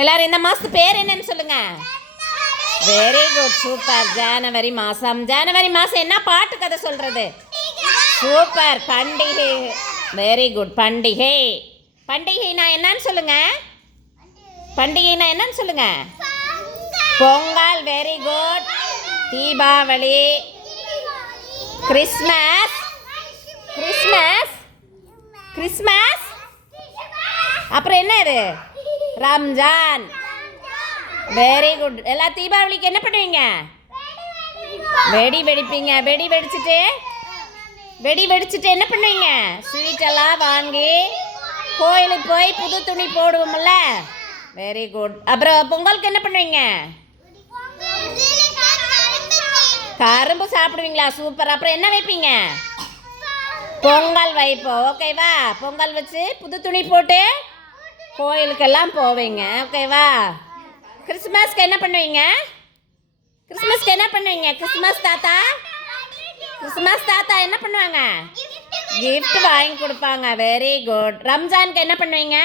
எல்லாரும் இந்த மாதத்து பேர் என்னன்னு சொல்லுங்க. Very good, super. ஜனவரி மாதம். ஜனவரி மாதம் என்ன பாட்டு கதை சொல்கிறது? சூப்பர். பண்டிகை. Very good. பண்டிகை. பண்டிகைனா என்னன்னு சொல்லுங்க. பண்டிகைனா என்னன்னு சொல்லுங்க. Pongal. Very good. Deepavali. Christmas. Christmas. Christmas. அப்புறம் என்ன இது? ரம்ஜான். Very good. எல்லா தீபாவளிக்கு என்ன பண்ணுவீங்க? வெடி வெடிப்பீங்க. வெடி வெடிச்சுட்டு என்ன பண்ணுவீங்க? ஸ்வீட் எல்லாம் வாங்கி கோயிலுக்கு போய் புது துணி போடுவோம்ல. Very good. அப்புறம் பொங்கலுக்கு என்ன பண்ணுவீங்க? கரும்பு சாப்பிடுவீங்களா? சூப்பர். அப்புறம் என்ன வைப்பீங்க? பொங்கல் வைப்போம். ஓகேவா? பொங்கல் வச்சு புது துணி போட்டு கோயிலுக்கெல்லாம் போவீங்க. ஓகேவா? கிறிஸ்மஸ்க்கு என்ன பண்ணுவீங்க? கிறிஸ்மஸ்க்கு என்ன பண்ணுவீங்க? கிறிஸ்மஸ் தாத்தா என்ன பண்ணுவாங்க? கிஃப்ட் வாங்கி கொடுப்பாங்க. Very good. ரம்ஜானுக்கு என்ன பண்ணுவீங்க?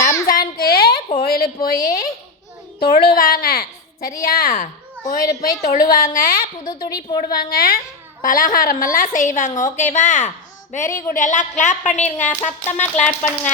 ரம்ஜானுக்கு கோயிலுக்கு போய் தொழுவாங்க. சரியா? கோயிலுக்கு போய் தொழுவாங்க, புது துணி போடுவாங்க, பலகாரம் எல்லாம் செய்வாங்க. ஓகேவா? Very good. எல்லாம் கிளாப் பண்ணிருங்க. சத்தமாக கிளாப் பண்ணுங்க.